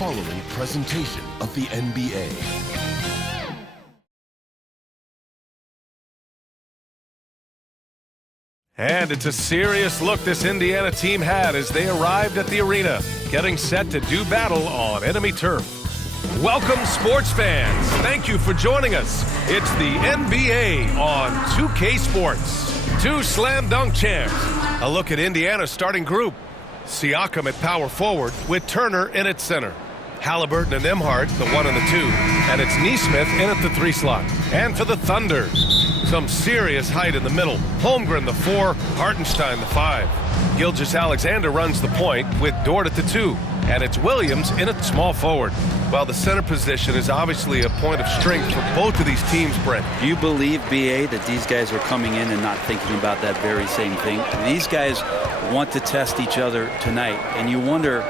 following presentation of the NBA. And it's a serious look this Indiana team had as they arrived at the arena, getting set to do battle on enemy turf. Welcome, sports fans. Thank you for joining us. It's the NBA on 2K Sports. Two slam dunk champs. A look at Indiana's starting group. Siakam at power forward with Turner in at center. Haliburton and Nembhard, the 1 and the 2. And it's Nesmith in at the 3 slot. And for the Thunder, some serious height in the middle. Holmgren, the 4, Hartenstein, the 5. Gilgeous-Alexander runs the point with Dort at the 2. And it's Williams in at small forward. Well, the center position is obviously a point of strength for both of these teams, Brent. Do you believe, B.A., that these guys are coming in and not thinking about that very same thing? These guys want to test each other tonight, and you wonder,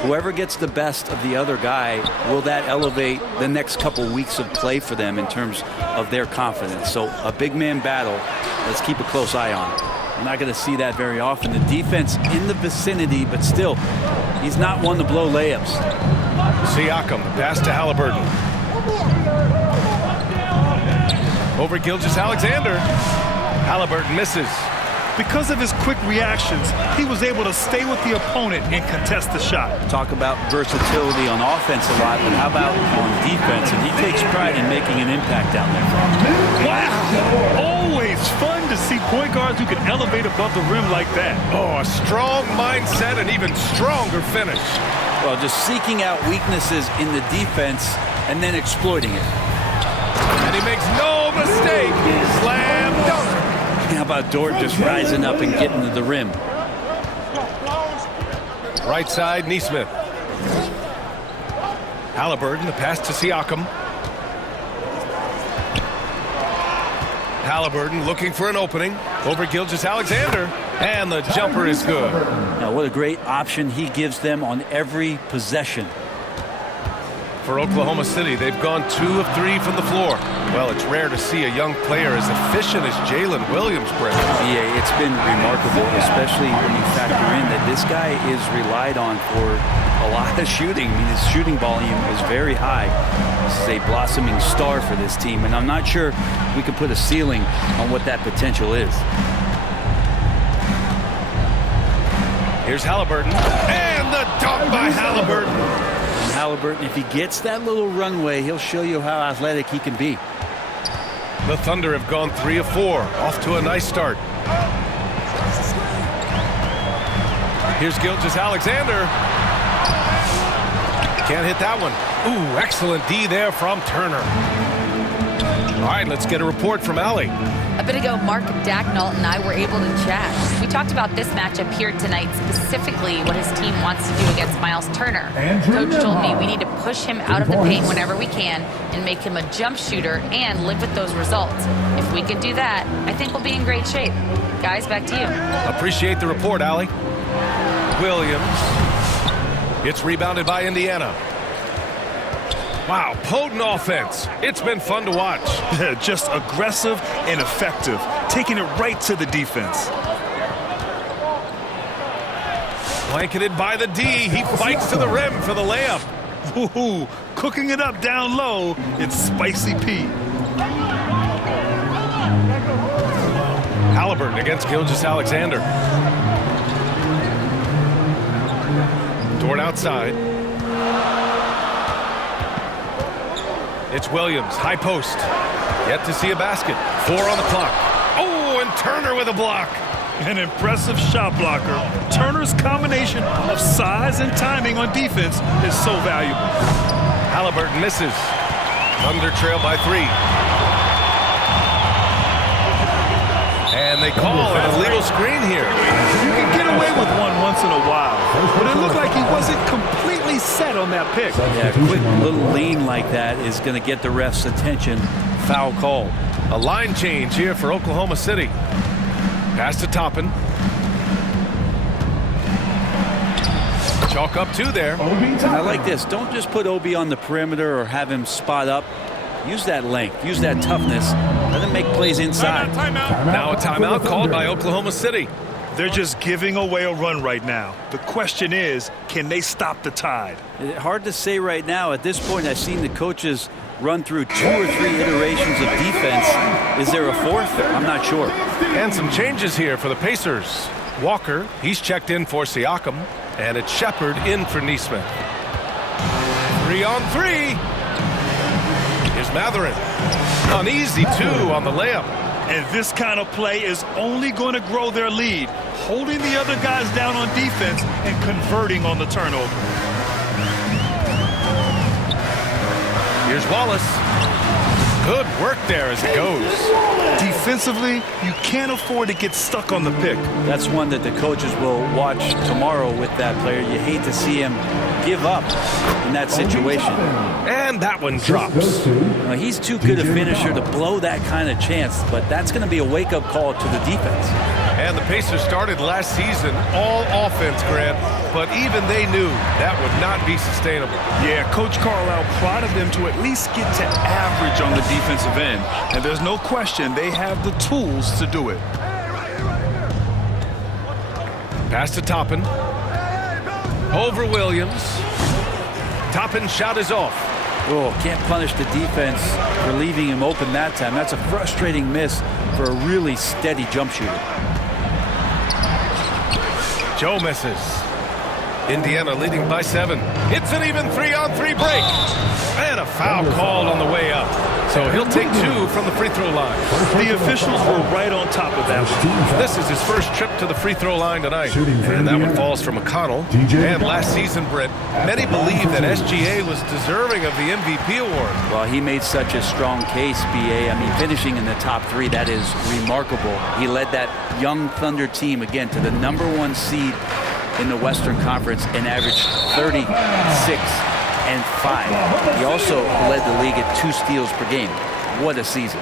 whoever gets the best of the other guy, will that elevate the next couple weeks of play for them in terms of their confidence? So a big man battle, let's keep a close eye on it. We're not going to see that very often. The defense in the vicinity, but still, he's not one to blow layups. Siakam, the pass to Haliburton. Over Gilgeous-Alexander. Haliburton misses. Because of his quick reactions, he was able to stay with the opponent and contest the shot. Talk about versatility on offense a lot, but how about on defense? And he takes pride in making an impact down there. Wow! Always fun to see point guards who can elevate above the rim like that. Oh, a strong mindset and even stronger finish. Well, just seeking out weaknesses in the defense and then exploiting it. And he makes no mistake. Slam dunk. How about Dort just rising up and getting to the rim? Right side, Nesmith. Haliburton, the pass to Siakam. Haliburton looking for an opening. Over Gilgeous-Alexander. And the jumper is good. Now, what a great option he gives them on every possession. For Oklahoma City, they've gone 2 of 3 from the floor. Well, it's rare to see a young player as efficient as Jalen Williams, Brent. Yeah, it's been remarkable, especially when you factor in that this guy is relied on for a lot of shooting. I mean, his shooting volume is very high. This is a blossoming star for this team, and I'm not sure we can put a ceiling on what that potential is. Here's Haliburton, and the dunk by Haliburton. Haliburton, if he gets that little runway, he'll show you how athletic he can be. The Thunder have gone 3 of 4, off to a nice start. Here's Gilgeous-Alexander. Can't hit that one. Ooh, excellent D there from Turner. All right, let's get a report from Allie. A bit ago, Mark Dagnall and I were able to chat. We talked about this matchup here tonight, specifically what his team wants to do against Miles Turner. Coach told me we need to push him out of the paint whenever we can and make him a jump shooter and live with those results. If we can do that, I think we'll be in great shape. Guys, back to you. Appreciate the report, Allie. Williams. It's rebounded by Indiana. Wow, potent offense. It's been fun to watch. Just aggressive and effective, taking it right to the defense. Blanketed by the D. He fights to the rim for the layup. Ooh, cooking it up down low. It's Spicy Pete. Haliburton against Gilgeous-Alexander. Dort outside. It's Williams, high post. Yet to see a basket. 4 on the clock. Oh, and Turner with a block. An impressive shot blocker. Turner's combination of size and timing on defense is so valuable. Haliburton misses. Thunder trail by 3. And they call an illegal screen here. You can get away with one once in a while, but it looked like he wasn't completely set on that pick. Yeah, a quick little lean like that is going to get the ref's attention. Foul call. A line change here for Oklahoma City. Pass to Toppin. Chalk up 2 there. I like this. Don't just put Obi on the perimeter or have him spot up. Use that length. Use that toughness. Let him make plays inside. Now a timeout called by Oklahoma City. They're just giving away a run right now. The question is, can they stop the tide? Hard to say right now. At this point, I've seen the coaches run through 2 or 3 iterations of defense. Is there a fourth? I'm not sure. And some changes here for the Pacers. Walker, he's checked in for Siakam, and it's Shepard in for Nesmith. 3-on-3. Here's Mathurin. An easy 2 on the layup. And this kind of play is only going to grow their lead, holding the other guys down on defense and converting on the turnover. Here's Wallace. Good work there as it goes. Defensively, you can't afford to get stuck on the pick. That's one that the coaches will watch tomorrow with that player. You hate to see him give up in that situation. And that one drops. Well, he's too good a finisher to blow that kind of chance, but that's going to be a wake-up call to the defense. And the Pacers started last season all offense, Grant, but even they knew that would not be sustainable. Yeah, Coach Carlisle prodded them to at least get to average on the defensive end. And there's no question they have the tools to do it. Pass to Toppin. Over Williams. Toppin's shot is off. Oh, can't punish the defense for leaving him open that time. That's a frustrating miss for a really steady jump shooter. Joe misses. Indiana leading by 7. It's an even 3-on-3 break. And a foul called on the way up. So he'll take 2 from the free throw line. The officials were right on top of that one. This is his first trip to the free throw line tonight. And that one falls for McConnell. And last season, Britt, many believe that SGA was deserving of the MVP award. Well, he made such a strong case, B.A. I mean, finishing in the top 3, that is remarkable. He led that young Thunder team, again, to the #1 seed in the Western Conference and averaged 36 and 5. He also led the league at 2 steals per game. What a season.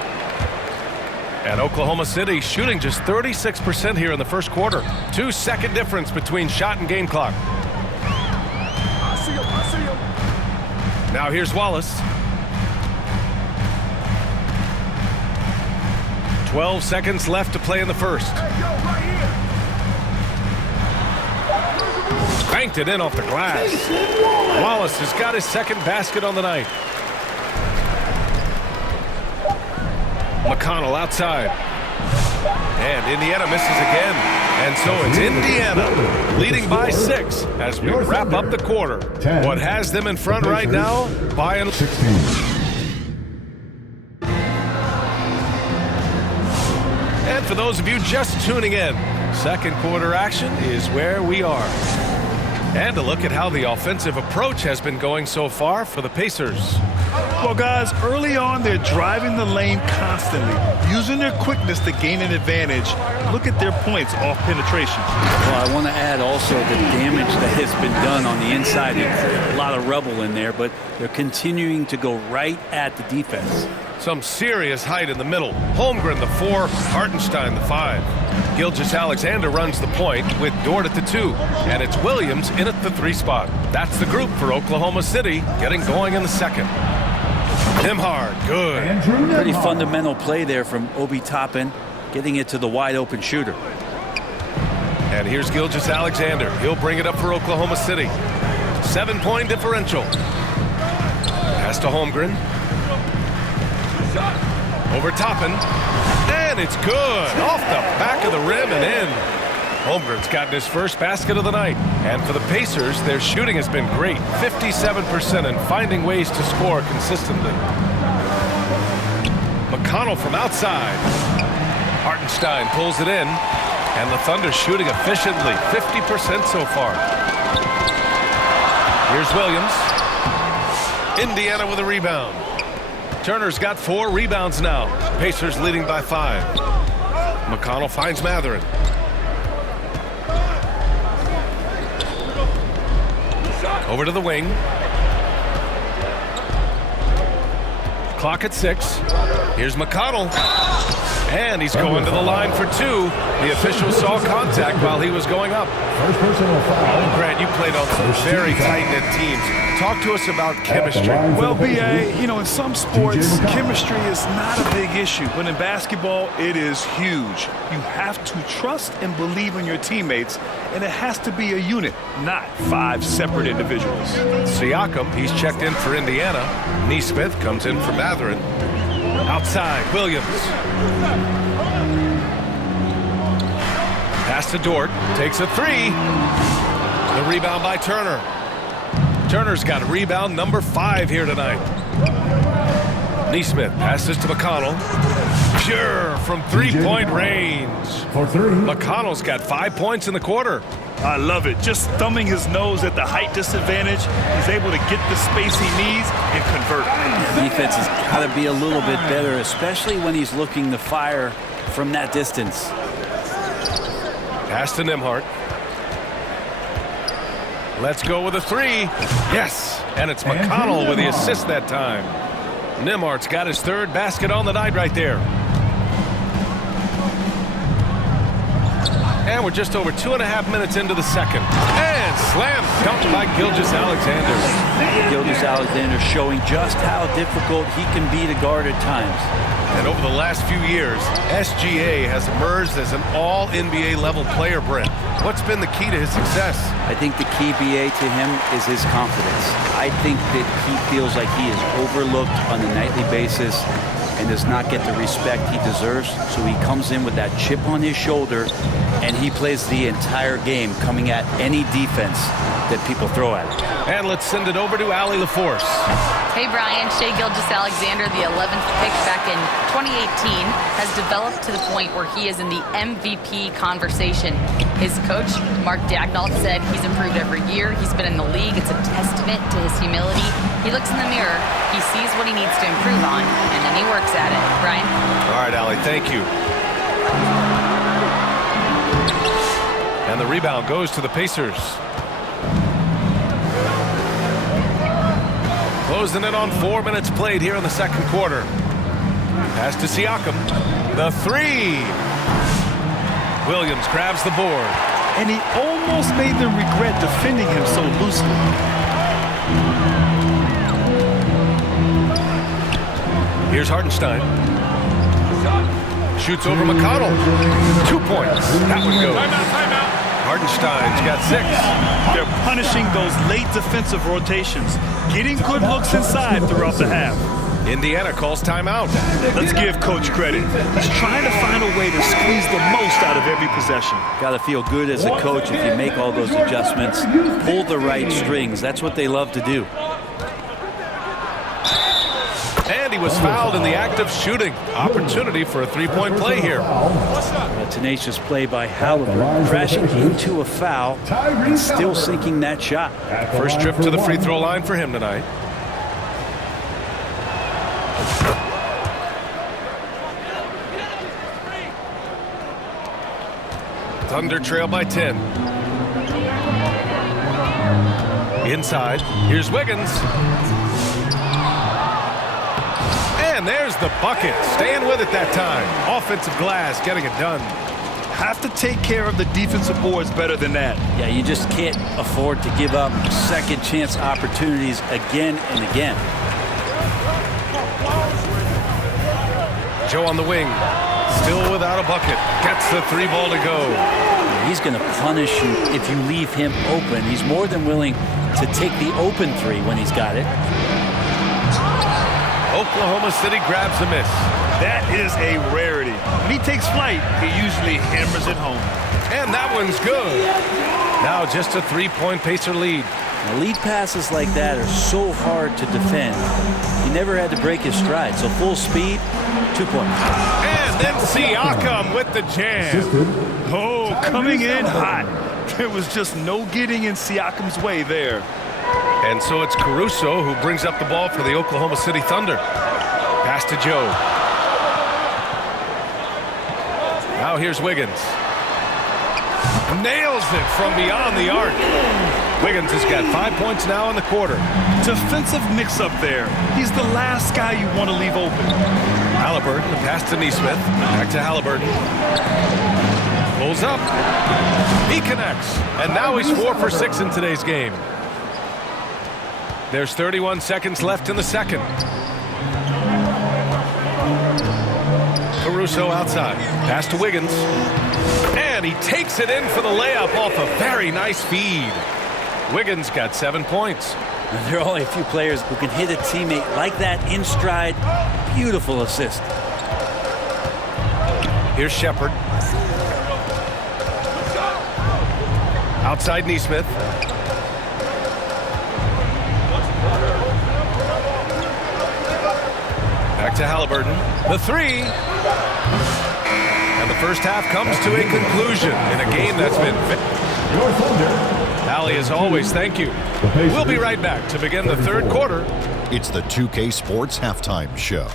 And Oklahoma City shooting just 36% here in the first quarter. 2-second difference between shot and game clock. Now here's Wallace. 12 seconds left to play in the first. Banked it in off the glass. Wallace has got his second basket on the night. McConnell outside. And Indiana misses again. And so it's Indiana leading by 6 as we wrap up the quarter. What has them in front right now? By 16. And for those of you just tuning in, second quarter action is where we are. And a look at how the offensive approach has been going so far for the Pacers. Well, guys, early on, they're driving the lane constantly, using their quickness to gain an advantage. Look at their points off penetration. Well, I want to add also the damage that has been done on the inside. A lot of rubble in there, but they're continuing to go right at the defense. Some serious height in the middle. Holmgren, the 4, Hartenstein, the 5. Gilgeous Alexander runs the point with Dort at the 2. And it's Williams in at the 3 spot. That's the group for Oklahoma City, getting going in the second. Nembhard, good. Pretty fundamental play there from Obi Toppin, getting it to the wide open shooter. And here's Gilgeous Alexander. He'll bring it up for Oklahoma City. 7-point differential. Pass to Holmgren. Over Toppin. And it's good. Off the back of the rim and in. Holmgren's gotten his first basket of the night. And for the Pacers, their shooting has been great. 57% and finding ways to score consistently. McConnell from outside. Hartenstein pulls it in. And the Thunder shooting efficiently. 50% so far. Here's Williams. Indiana with a rebound. Turner's got 4 rebounds now. Pacers leading by 5. McConnell finds Mathurin. Over to the wing. Clock at 6. Here's McConnell. And he's going to the line for two. The official saw contact while he was going up. First personal foul. Grant, you played on some very tight-knit teams. Talk to us about chemistry. Well, B.A., you know, in some sports, chemistry is not a big issue. But in basketball, it is huge. You have to trust and believe in your teammates, and it has to be a unit, not 5 separate individuals. Siakam, he's checked in for Indiana. Neesmith comes in for Matherin. Outside, Williams. Pass to Dort, takes a three. The rebound by Turner. Turner's got a rebound number 5 here tonight. Neesmith passes to McConnell. Pure from three-point range. For 3. McConnell's got 5 points in the quarter. I love it. Just thumbing his nose at the height disadvantage, he's able to get the space he needs and convert. Defense has got to be a little bit better, especially when he's looking to fire from that distance. Pass to Nembhard. Let's go with a three. Yes, and it's McConnell with the assist that time. Nembhard's got his 3rd basket on the night right there. And we're just over 2.5 minutes into the second. And slam dunk by Gilgeous-Alexander. Gilgeous-Alexander showing just how difficult he can be to guard at times. And over the last few years, SGA has emerged as an all-NBA level player, Brent. What's been the key to his success? I think the key, BA, to him is his confidence. I think that he feels like he is overlooked on a nightly basis and does not get the respect he deserves. So he comes in with that chip on his shoulder, and he plays the entire game coming at any defense that people throw at him. And let's send it over to Allie LaForce. Hey, Brian. Shai Gilgeous-Alexander, the 11th pick back in 2018, has developed to the point where he is in the MVP conversation. His coach, Mark Daigneault, said he's improved every year. He's been in the league. It's a testament to his humility. He looks in the mirror, he sees what he needs to improve on, and then he works at it. Brian? All right, Allie, thank you. And the rebound goes to the Pacers. Closing in on 4 minutes played here in the second quarter. Pass to Siakam. The three. Williams grabs the board. And he almost made them regret defending him so loosely. Here's Hartenstein. Shoots over McConnell. 2 points. That one goes. Timeout. Hartenstein's got 6. They're punishing those late defensive rotations, getting good looks inside throughout the half. Indiana calls timeout. Let's give Coach credit. He's trying to find a way to squeeze the most out of every possession. Got to feel good as a coach if you make all those adjustments, pull the right strings. That's what they love to do. And he was fouled in the act of shooting. Opportunity for a three-point play here. A tenacious play by Haliburton, crashing into a foul and still sinking that shot. First trip to the free throw line for him tonight. Thunder trail by 10. Inside, here's Wiggins. And there's the bucket. Staying with it that time. Offensive glass, getting it done. Have to take care of the defensive boards better than that. Yeah, you just can't afford to give up second chance opportunities again and again. Joe on the wing. Still without a bucket. Gets the 3 ball to go. He's going to punish you if you leave him open. He's more than willing to take the open 3 when he's got it. Oklahoma City grabs a miss. That is a rarity. When he takes flight, he usually hammers it home. And that one's good. Now just a 3-point Pacer lead. Now, lead passes like that are so hard to defend. He never had to break his stride. So full speed, 2 points. And then Siakam with the jam. Oh, coming in hot. There was just no getting in Siakam's way there. And so it's Caruso who brings up the ball for the Oklahoma City Thunder. Pass to Joe. Now here's Wiggins. Nails it from beyond the arc. Wiggins has got 5 points now in the quarter. Defensive mix-up there. He's the last guy you want to leave open. Haliburton, the pass to Nesmith. Back to Haliburton. Pulls up. He connects. And now he's 4 for 6 in today's game. There's 31 seconds left in the second. Caruso outside. Pass to Wiggins. And he takes it in for the layup off a very nice feed. Wiggins got 7 points. There are only a few players who can hit a teammate like that in stride. Beautiful assist. Here's Shepard. Outside Nesmith. Back to Haliburton. The three. And the first half comes to a conclusion in a game that's been... Allie, as always, thank you. We'll be right back to begin the third quarter. It's the 2K Sports Halftime Show.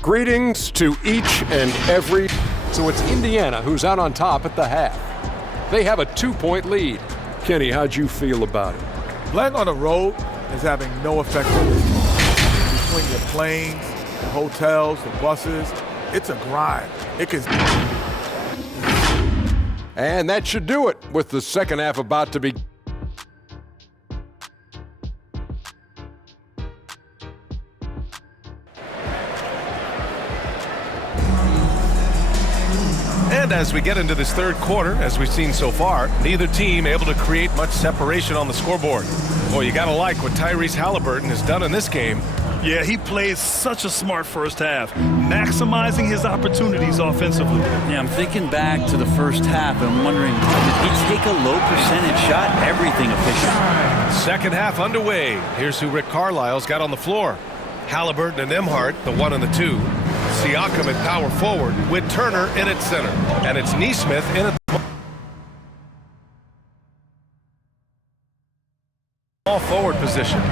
Greetings to each and every. So it's Indiana who's out on top at the half. They have a 2-point lead. Kenny, how'd you feel about it? Playing on the road is having no effect on this game. Between the planes, the hotels, the buses, it's a grind. It can. And that should do it with the second half about to be. And as we get into this third quarter, as we've seen so far, neither team able to create much separation on the scoreboard. Boy, you gotta like what Tyrese Haliburton has done in this game. Yeah, he plays such a smart first half, maximizing his opportunities offensively. Yeah, I'm thinking back to the first half, and I'm wondering, did he take a low percentage shot? Everything efficient. Second half underway. Here's who Rick Carlisle's got on the floor. Haliburton and Emhart, the 1 and the 2. Siakam at power forward with Turner in at center. And it's Nesmith in at small forward position.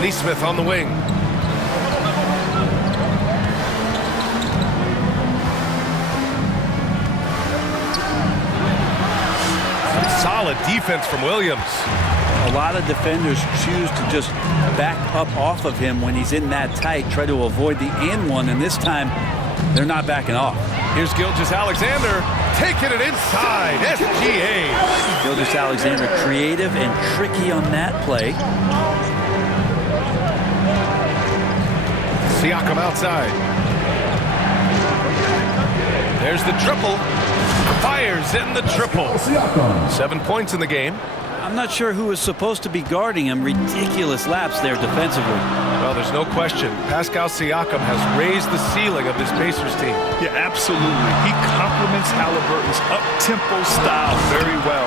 Nesmith on the wing. Solid defense from Williams. A lot of defenders choose to just back up off of him when he's in that tight, try to avoid the and one, and this time they're not backing off. Here's Gilgeous Alexander taking it inside. SGA. Gilgeous Alexander creative and tricky on that play. Siakam outside. There's the triple. Fires in the triple. 7 points in the game. I'm not sure who is supposed to be guarding him. Ridiculous laps there defensively. Well, there's no question. Pascal Siakam has raised the ceiling of this Pacers team. Yeah, absolutely. He complements Haliburton's up-tempo style very well.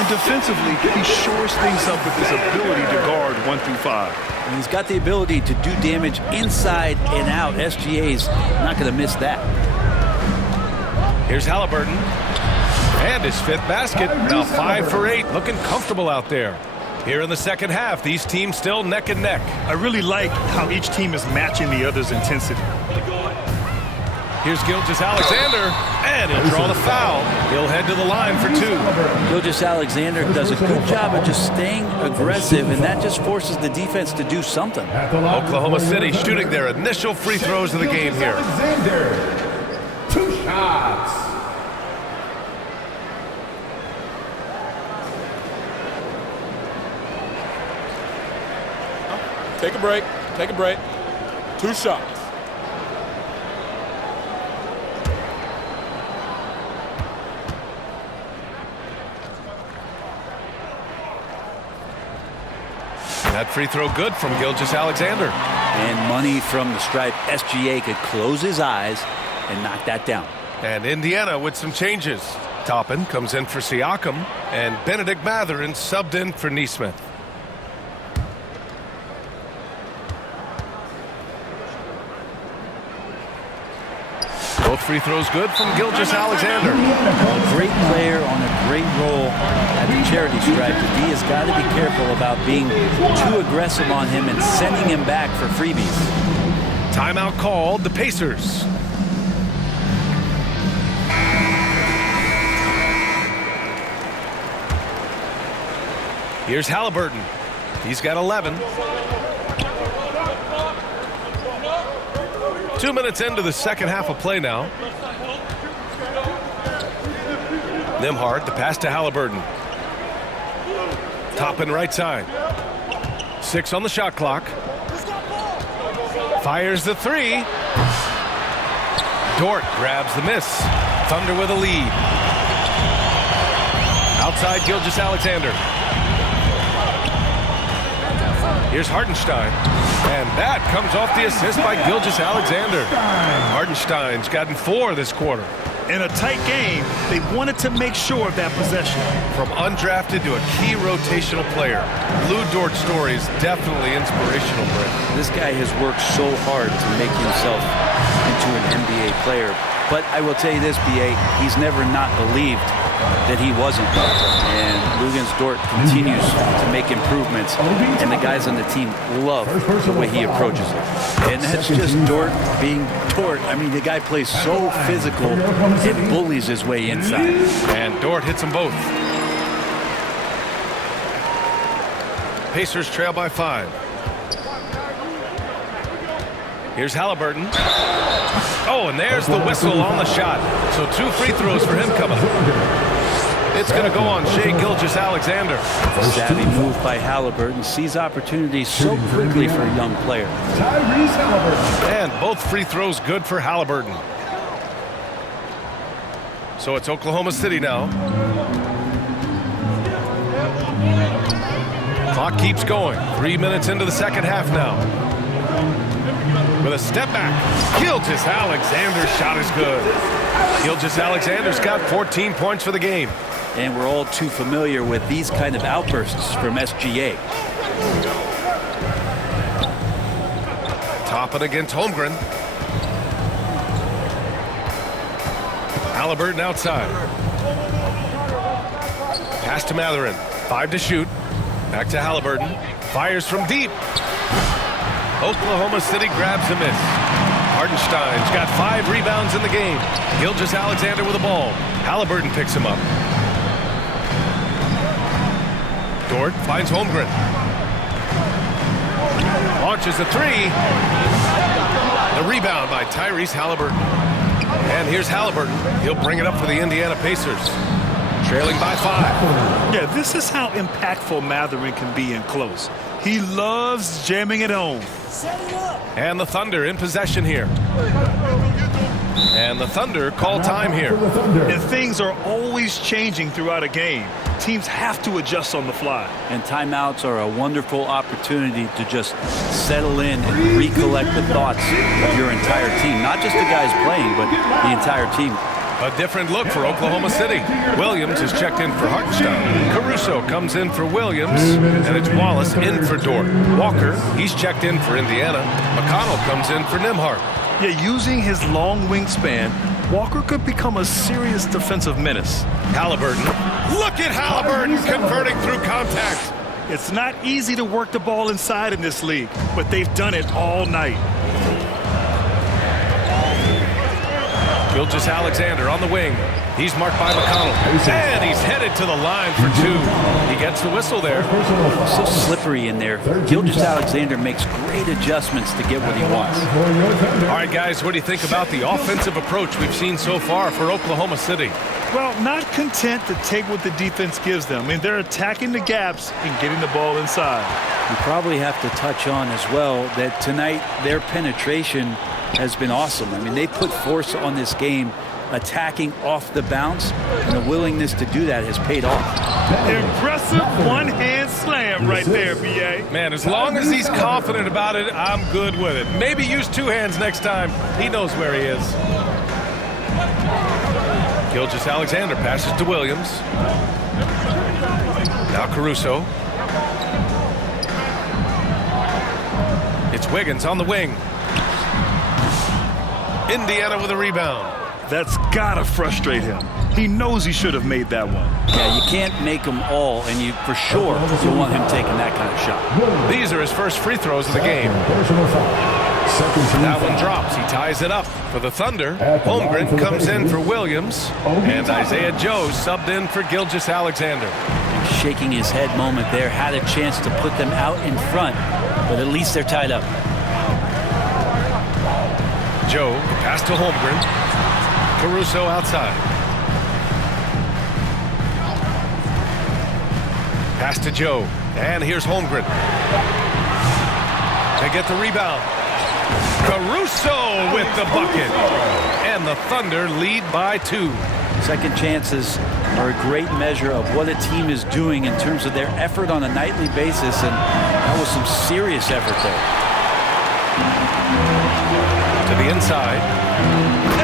And defensively, he shores things up with his ability to guard 1 through 5. And he's got the ability to do damage inside and out. SGA's not going to miss that. Here's Haliburton. And his 5th basket. Now 5 for 8. Looking comfortable out there. Here in the second half, these teams still neck and neck. I really like how each team is matching the other's intensity. Here's Gilgeous Alexander, and he'll draw the foul. He'll head to the line for 2. Gilgeous Alexander does a good job of just staying aggressive, and that just forces the defense to do something. Oklahoma City shooting their initial free throws of the game here. Alexander, 2 shots. Take a break. Take a break. 2 shots. That free throw good from Gilgeous Alexander. And money from the stripe. SGA could close his eyes and knock that down. And Indiana with some changes. Toppin comes in for Siakam, and Benedict Mathurin subbed in for Nesmith. Both free throws good from Gilgeous Alexander. A great player on a great role at the charity stripe. The D has got to be careful about being too aggressive on him and sending him back for freebies. Timeout called, the Pacers. Here's Haliburton. He's got 11. 2 minutes into the second half of play now. Nembhard, the pass to Haliburton. Toppin right side. 6 on the shot clock. Fires the 3. Dort grabs the miss. Thunder with a lead. Outside Gilgeous Alexander. Here's Hartenstein. And that comes off the assist by Gilgeous Alexander. Hartenstein's gotten 4 this quarter. In a tight game, they wanted to make sure of that possession. From undrafted to a key rotational player, Lou Dort's story is definitely inspirational, Brent. This guy has worked so hard to make himself into an NBA player. But I will tell you this, BA, he's never not believed that he wasn't. And Luguentz Dort continues to make improvements, and the guys on the team love the way he approaches it. And that's just Dort being Dort. I mean, the guy plays so physical and bullies his way inside. And Dort hits them both. Pacers trail by 5. Here's Haliburton. Oh, and there's the whistle on the shot. So 2 free throws for him coming up. It's going to go on Shai Gilgeous Alexander. Savvy move by Haliburton. Sees opportunities so quickly for a young player. Tyrese Haliburton. And both free throws good for Haliburton. So it's Oklahoma City now. Clock keeps going. 3 minutes into the second half now. With a step back, Gilgeous Alexander's shot is good. Gilgeous Alexander's got 14 points for the game. And we're all too familiar with these kind of outbursts from SGA. Toppin against Holmgren. Haliburton outside. Pass to Mathurin. 5 to shoot. Back to Haliburton. Fires from deep. Oklahoma City grabs a miss. Hartenstein's got 5 rebounds in the game. Gilgeous Alexander with the ball. Haliburton picks him up. Dort finds Holmgren. Launches a 3. The rebound by Tyrese Haliburton. And here's Haliburton. He'll bring it up for the Indiana Pacers. Trailing by 5. Yeah, this is how impactful Mathurin can be in close. He loves jamming it home. And the Thunder in possession here. And the Thunder call time here. And things are always changing throughout a game. Teams have to adjust on the fly. And timeouts are a wonderful opportunity to just settle in and recollect the thoughts of your entire team. Not just the guys playing, but the entire team. A different look for Oklahoma City. Williams is checked in for Hartenstein. Caruso comes in for Williams, and it's Wallace in for Dort. Walker, he's checked in for Indiana. McConnell comes in for Nembhard. Yeah, using his long wingspan, Walker could become a serious defensive menace. Haliburton. Look at Haliburton converting through contact. It's not easy to work the ball inside in this league, but they've done it all night. Gilgeous Alexander on the wing. He's marked by McConnell. And he's headed to the line for two. He gets the whistle there. So slippery in there. Gilgeous Alexander makes great adjustments to get what he wants. All right, guys, what do you think about the offensive approach we've seen so far for Oklahoma City? Well, not content to take what the defense gives them. I mean, they're attacking the gaps and getting the ball inside. We probably have to touch on as well that tonight their penetration has been awesome. I mean, they put force on this game, attacking off the bounce, and the willingness to do that has paid off. Impressive one-hand slam right there, B.A. Man, as long as he's confident about it, I'm good with it. Maybe use two hands next time. He knows where he is. Gilgeous Alexander passes to Williams. Now Caruso. It's Wiggins on the wing. Indiana with a rebound. That's gotta frustrate him. He knows he should have made that one. Yeah, you can't make them all, and you for sure you want him taking that kind of shot. These are his first free throws of the game. That one drops. He ties it up for the Thunder. Holmgren comes in for Williams, and Isaiah Joe subbed in for Gilgeous Alexander. Shaking his head moment there, had a chance to put them out in front, but at least they're tied up. Joe, pass to Holmgren. Caruso outside. Pass to Joe. And here's Holmgren. They get the rebound. Caruso with the bucket. And the Thunder lead by 2. Second chances are a great measure of what a team is doing in terms of their effort on a nightly basis, and that was some serious effort there. To the inside.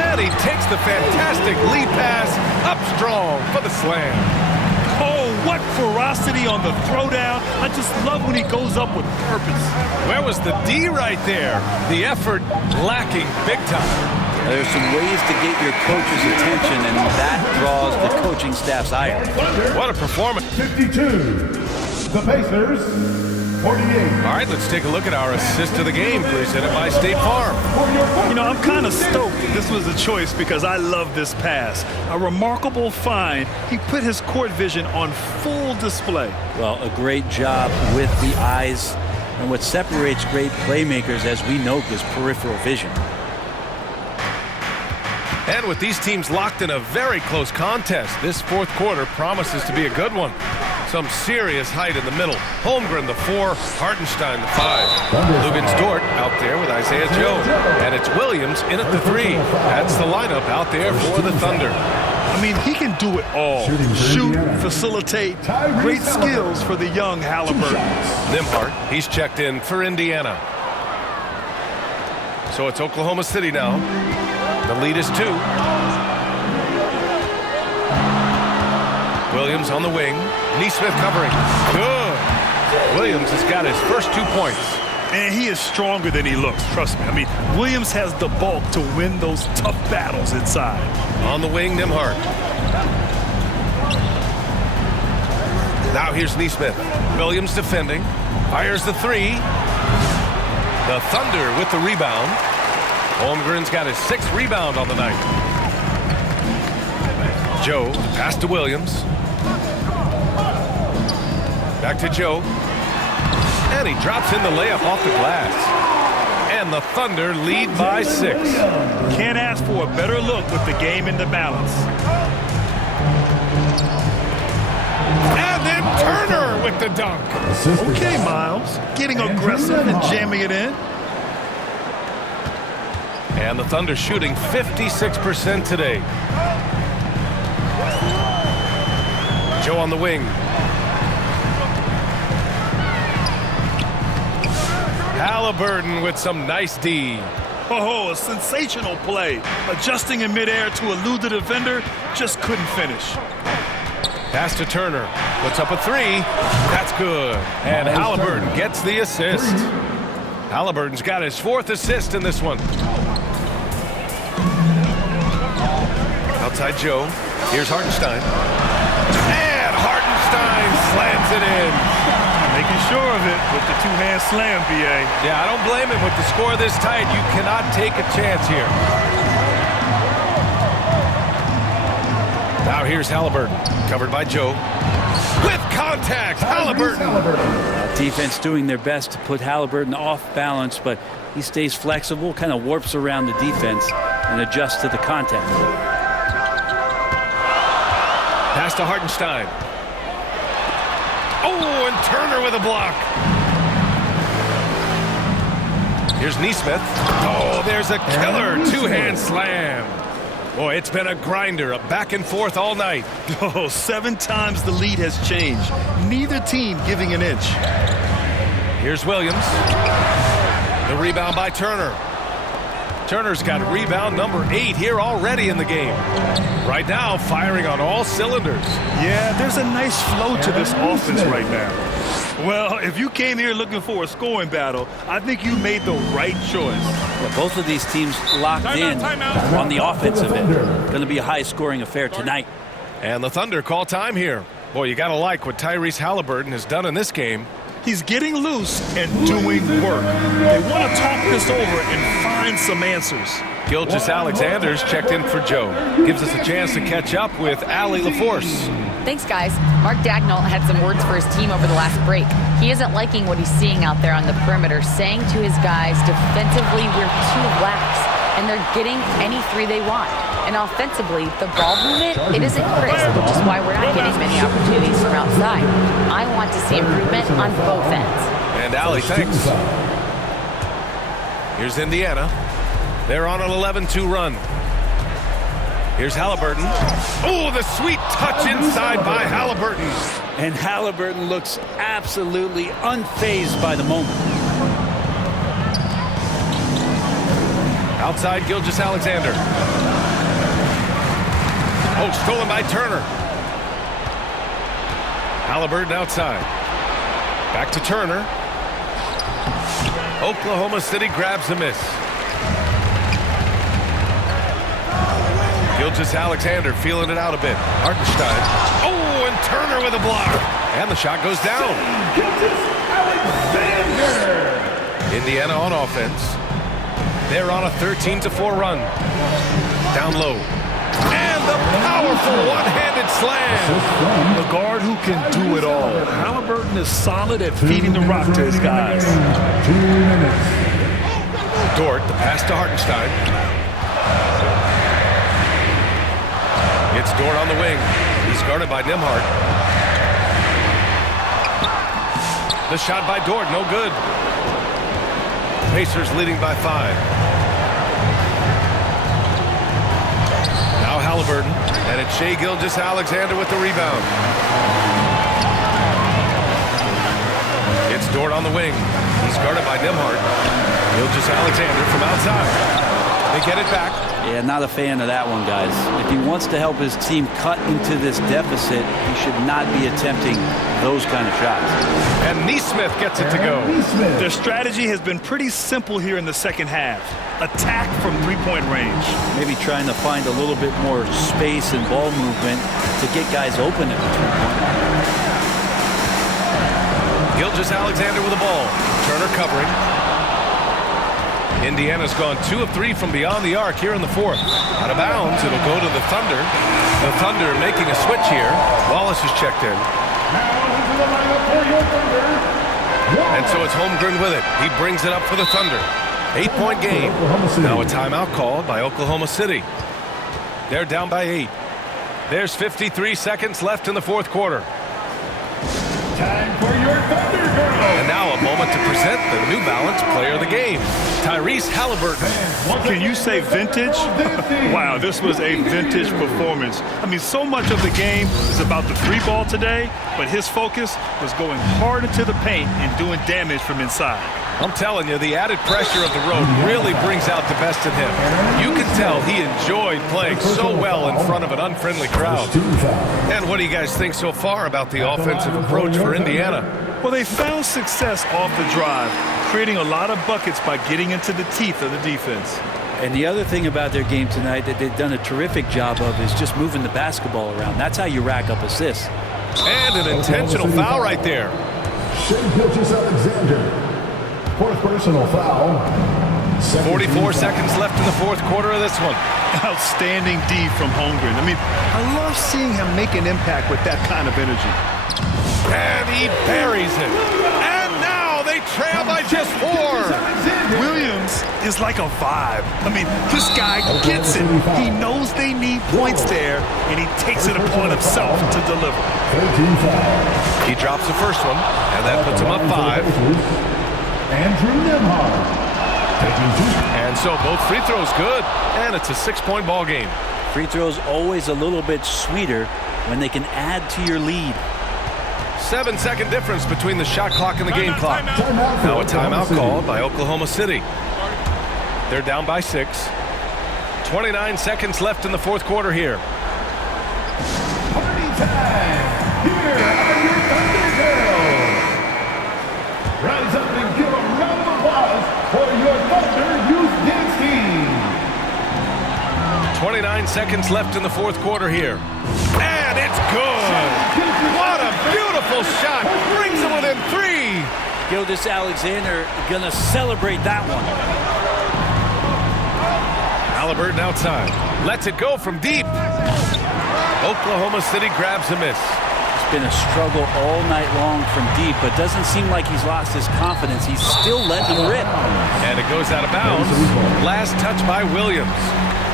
And he takes the fantastic lead pass up strong for the slam. Oh, what ferocity on the throwdown. I just love when he goes up with purpose. Where was the D right there? The effort lacking big time. There's some ways to get your coach's attention, and that draws the coaching staff's ire. What a performance. 52. The Pacers. 48. All right, let's take a look at our assist of the game, presented by State Farm. You know, I'm kind of stoked this was a choice because I love this pass. A remarkable find. He put his court vision on full display. Well, a great job with the eyes. And what separates great playmakers, as we know, is peripheral vision. And with these teams locked in a very close contest, this fourth quarter promises to be a good one. Some serious height in the middle. Holmgren, the 4, Hartenstein, the 5. Lugans Dort out there with Isaiah Joe. And it's Williams in at the 3. That's the lineup out there for the Thunder. I mean, he can do it all. Shoot, facilitate. Great skills for the young Haliburton. Nembhard, he's checked in for Indiana. So it's Oklahoma City now. The lead is 2. Williams on the wing. Nesmith covering. Good. Williams has got his first 2 points. And he is stronger than he looks, trust me. I mean, Williams has the bulk to win those tough battles inside. On the wing, Nembhard. Now here's Nesmith. Williams defending. Fires the 3. The Thunder with the rebound. Holmgren's got his 6th rebound on the night. Joe, pass to Williams. Back to Joe. And he drops in the layup off the glass. And the Thunder lead by 6. Can't ask for a better look with the game in the balance. And then Turner with the dunk. Okay, Miles. Getting aggressive and jamming it in. And the Thunder shooting 56% today. Joe on the wing. Haliburton with some nice D. Oh, a sensational play. Adjusting in midair to elude the defender, just couldn't finish. Pass to Turner. Puts up a three. That's good. And Haliburton gets the assist. Haliburton's got his 4th assist in this one. Outside Joe. Here's Hartenstein. And Hartenstein slams it in. Making sure of it with the two-hand slam, B.A. Yeah, I don't blame him. With the score this tight, you cannot take a chance here. Now here's Haliburton. Covered by Joe. With contact, Haliburton. Defense doing their best to put Haliburton off balance, but he stays flexible, kind of warps around the defense and adjusts to the contact. Pass to Hartenstein. Oh, and Turner with a block. Here's Nesmith. Oh, there's a killer two-hand slam. Boy, it's been a grinder, a back and forth all night. Oh, 7 times the lead has changed. Neither team giving an inch. Here's Williams. The rebound by Turner. Turner's got rebound number 8 here already in the game. Right now, firing on all cylinders. Yeah, there's a nice flow to this offense right now. Well, if you came here looking for a scoring battle, I think you made the right choice. Yeah, both of these teams locked in on the offensive end. Going to be a high-scoring affair tonight. And the Thunder call time here. Boy, you got to like what Tyrese Haliburton has done in this game. He's getting loose and doing work. They want to talk this over and find some answers. Gilgeous Alexander's checked in for Joe. Gives us a chance to catch up with Allie LaForce. Thanks, guys. Mark Daigneault had some words for his team over the last break. He isn't liking what he's seeing out there on the perimeter, saying to his guys, defensively, we're too lax, and they're getting any 3 they want. And offensively, the ball movement, it isn't crisp, which is why we're not getting many opportunities from outside. I want to see improvement on both ends. And Allie, thanks. Here's Indiana. They're on an 11-2 run. Here's Haliburton. Oh, the sweet touch inside by Haliburton. And Haliburton looks absolutely unfazed by the moment. Outside Gilgeous Alexander. Oh, stolen by Turner. Haliburton outside. Back to Turner. Oklahoma City grabs the miss. Gilgeous Alexander feeling it out a bit. Hartenstein. Oh, and Turner with a block. And the shot goes down. Gilgeous Alexander. Indiana on offense. They're on a 13-4 run. Down low. And the powerful one-handed slam. The guard who can do it all. Haliburton is solid at feeding the rock to his guys. 2 minutes. Dort, the pass to Hartenstein. It's Dort on the wing. He's guarded by Nembhard. The shot by Dort, no good. Pacers leading by 5. Now Haliburton, and it's Shai Gilgeous Alexander with the rebound. It's Dort on the wing. He's guarded by Nembhard. Gilgeous Alexander from outside. They get it back. Yeah, not a fan of that one, guys. If he wants to help his team cut into this deficit, he should not be attempting those kind of shots. And Nesmith gets it to go. Their strategy has been pretty simple here in the second half. Attack from 3-point range. Maybe trying to find a little bit more space and ball movement to get guys open at the 3-point. Gilgeous Alexander with the ball. Turner covering. Indiana's gone 2 of 3 from beyond the arc here in the 4th. Out of bounds, it'll go to the Thunder. The Thunder making a switch here. Wallace is checked in. And so it's Holmgren with it. He brings it up for the Thunder. 8-point game. Now a timeout called by Oklahoma City. They're down by 8. There's 53 seconds left in the 4th quarter. Time for your Thunder Girl. And now a moment to present the New Balance Player of the Game. Tyrese Haliburton. Can you say vintage? Wow, this was a vintage performance. I mean, so much of the game is about the three ball today, but his focus was going hard into the paint and doing damage from inside. I'm telling you, the added pressure of the road really brings out the best in him. You can tell he enjoyed playing so well in front of an unfriendly crowd. And what do you guys think so far about the offensive approach for Indiana? Well, they found success off the drive, creating a lot of buckets by getting into the teeth of the defense. And the other thing about their game tonight that they've done a terrific job of is just moving the basketball around. That's how you rack up assists. And an intentional foul right there. Gilgeous Alexander. Fourth personal foul. 44 seconds left in the fourth quarter of this one. Outstanding D from Holmgren. I mean, I love seeing him make an impact with that kind of energy. And he buries it. And now they trail by just 4. Williams is like a vibe. I mean, this guy gets it. He knows they need points there, and he takes it upon himself to deliver. He drops the first one, and that puts him up 5. Andrew Nemhard. And so both free throws good, and it's a 6-point ball game. Free throws always a little bit sweeter when they can add to your lead. 7-second difference between the shot clock and the game clock. Now a timeout called by Oklahoma City. They're down by 6. 29 seconds left in the fourth quarter here. Party time! Here are your Thunderbirds! Rise up and give a round of applause for your Thunder Youth Dance Team! 29 seconds left in the fourth quarter here. And it's good! What a beautiful shot! Brings them within 3! Gilgeous Alexander gonna celebrate that one. Haliburton outside. Lets it go from deep. Oklahoma City grabs a miss. It's been a struggle all night long from deep, but doesn't seem like he's lost his confidence. He's still letting them rip. And it goes out of bounds. Last touch by Williams.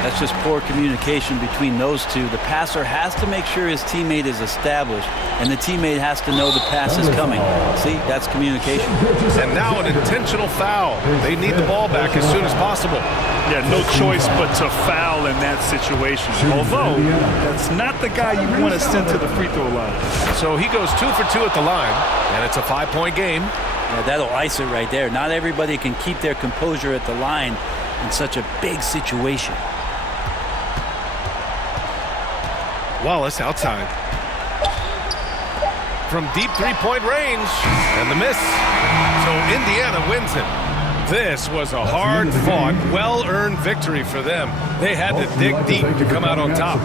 That's just poor communication between those two. The passer has to make sure his teammate is established, and the teammate has to know the pass is coming. See, that's communication. And now an intentional foul. They need the ball back as soon as possible. Yeah, no choice but to foul in that situation. Although, that's not the guy you want to send to the free throw line. So he goes 2 for 2 at the line, and it's a 5-point game. Yeah, that'll ice it right there. Not everybody can keep their composure at the line in such a big situation. Wallace outside. From deep three-point range. And the miss. So Indiana wins it. This was a hard-fought, well-earned victory for them. They had to dig deep to come out on top.